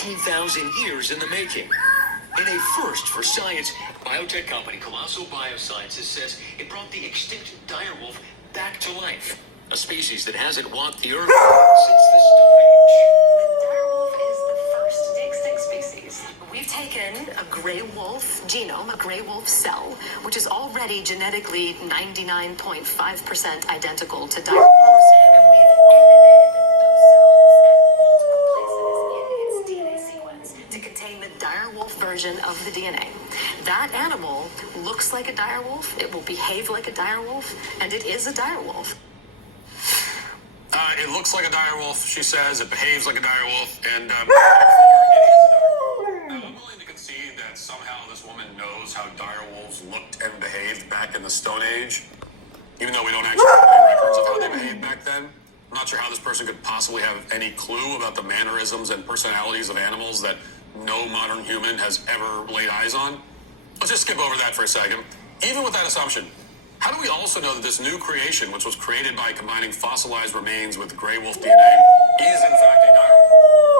18,000 years in the making. In a first for science, biotech company Colossal Biosciences says it brought the extinct direwolf back to life, a species that hasn't walked the earth since the Stone Age. The direwolf is the first de-extinct species. We've taken a gray wolf genome, a gray wolf cell, which is already genetically 99.5% identical to direwolves, and we've edited those cells at multiple places in its DNA sequence to contain the direwolf version of the DNA. That animal looks like a direwolf, it will behave like a direwolf, and it is a direwolf. It looks like a direwolf, she says. It behaves like a direwolf, and now, I'm willing to concede that somehow this woman knows how direwolves looked and behaved back in the Stone Age, even though we don't actually have any records of how they behaved back then. I'm not sure how this person could possibly have any clue about the mannerisms and personalities of animals that no modern human has ever laid eyes on. Let's just skip over that for a second. Even with that assumption, how do we also know that this new creation, which was created by combining fossilized remains with gray wolf DNA, is in fact a direwolf?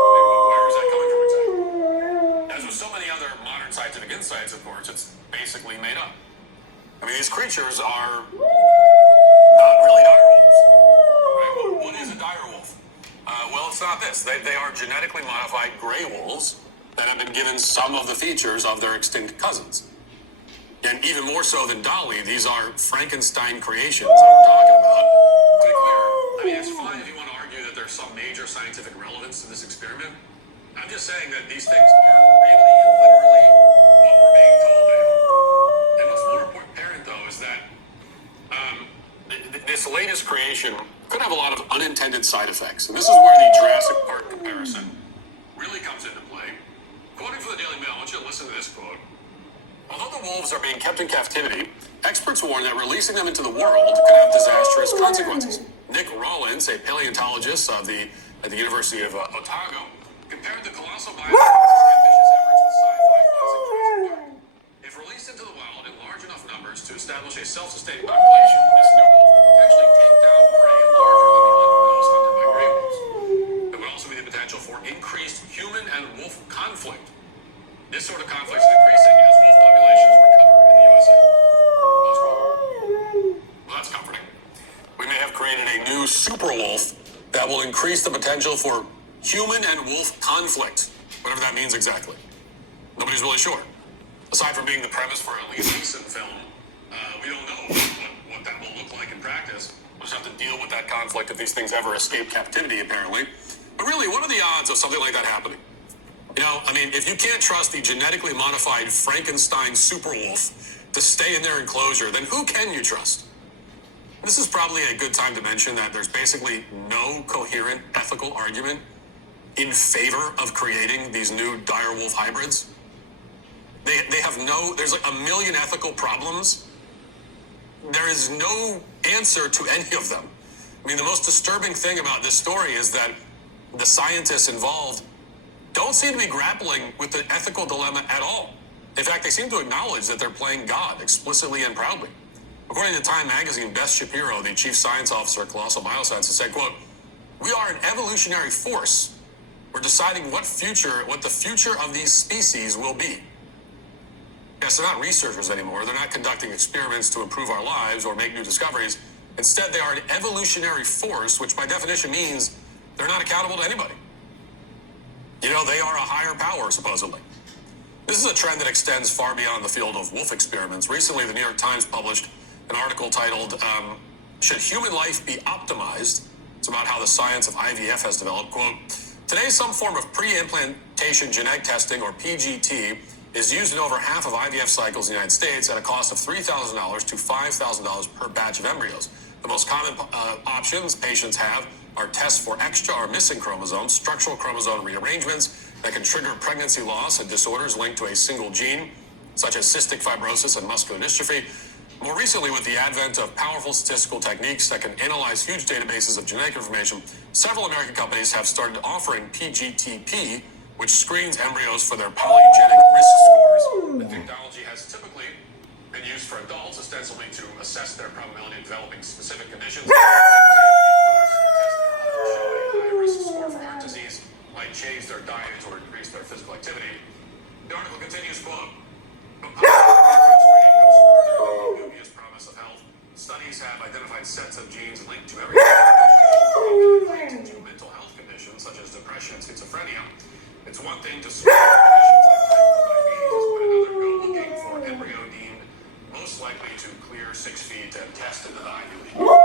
I mean, where is that coming from exactly? As with so many other modern scientific insights, of course, it's basically made up. I mean, these creatures are not really direwolves. Right? What is a direwolf? Well, it's not this. They are genetically modified gray wolves that have been given some of the features of their extinct cousins. And even more so than Dolly, these are Frankenstein creations that we're talking about. To be clear, I mean, it's fine if you want to argue that there's some major scientific relevance to this experiment. I'm just saying that these things aren't really literally what we're being told they are. And what's more apparent, though, is that this latest creation could have a lot of unintended side effects. And this is where the Jurassic Park comparison really comes into play. Quoting from the Daily Mail, I want you to listen to this quote. Although the wolves are being kept in captivity, experts warn that releasing them into the world could have disastrous consequences. Nick Rollins, a paleontologist at the University of Otago, compared the Colossal Biosciences' ambitious efforts with sci-fi classic Jurassic Park. If released into the wild in large enough numbers to establish a self-sustaining population, this new wolf could potentially take down prey larger than the those hunted by gray wolves. There would also be the potential for increased human and wolf conflict. This sort of conflict is increasing as wolf populations recover in the USA. Well, that's comforting. We may have created a new super wolf that will increase the potential for human and wolf conflict, whatever that means exactly. Nobody's really sure. Aside from being the premise for a Liam Neeson film, we don't know what that will look like in practice. We'll just have to deal with that conflict if these things ever escape captivity, apparently. But really, what are the odds of something like that happening? You know, I mean, if you can't trust the genetically modified Frankenstein superwolf to stay in their enclosure, then who can you trust? This is probably a good time to mention that there's basically no coherent ethical argument in favor of creating these new direwolf hybrids. They have there's like a million ethical problems. There is no answer to any of them. I mean, the most disturbing thing about this story is that the scientists involved don't seem to be grappling with the ethical dilemma at all. In fact, they seem to acknowledge that they're playing God explicitly and proudly. According to Time magazine, Beth Shapiro, the chief science officer at Colossal Biosciences, said, quote, "We are an evolutionary force. We're deciding what the future of these species will be." Yes, they're not researchers anymore. They're not conducting experiments to improve our lives or make new discoveries. Instead, they are an evolutionary force, which by definition means they're not accountable to anybody. You know, they are a higher power, supposedly. This is a trend that extends far beyond the field of wolf experiments. Recently, the New York Times published an article titled, "Should Human Life Be Optimized?" It's about how the science of IVF has developed. Quote, "Today, some form of pre-implantation genetic testing, or PGT, is used in over half of IVF cycles in the United States at a cost of $3,000 to $5,000 per batch of embryos. The most common options patients have are tests for extra or missing chromosomes, structural chromosome rearrangements that can trigger pregnancy loss and disorders linked to a single gene, such as cystic fibrosis and muscular dystrophy. More recently, with the advent of powerful statistical techniques that can analyze huge databases of genetic information, several American companies have started offering PGTP, which screens embryos for their polygenic risk scores. The technology has typically been used for adults, ostensibly to assess their probability of developing specific conditions. Show a high risk score for heart disease, might change their diets or increase their physical activity. The article continues, quote, "But dubious promise of health. Studies have identified sets of genes linked to every linked to mental health conditions such as depression and schizophrenia. It's one thing to switch conditions like diabetes, but another go looking for embryo deemed most likely to clear 6 feet and test into the Ivy League."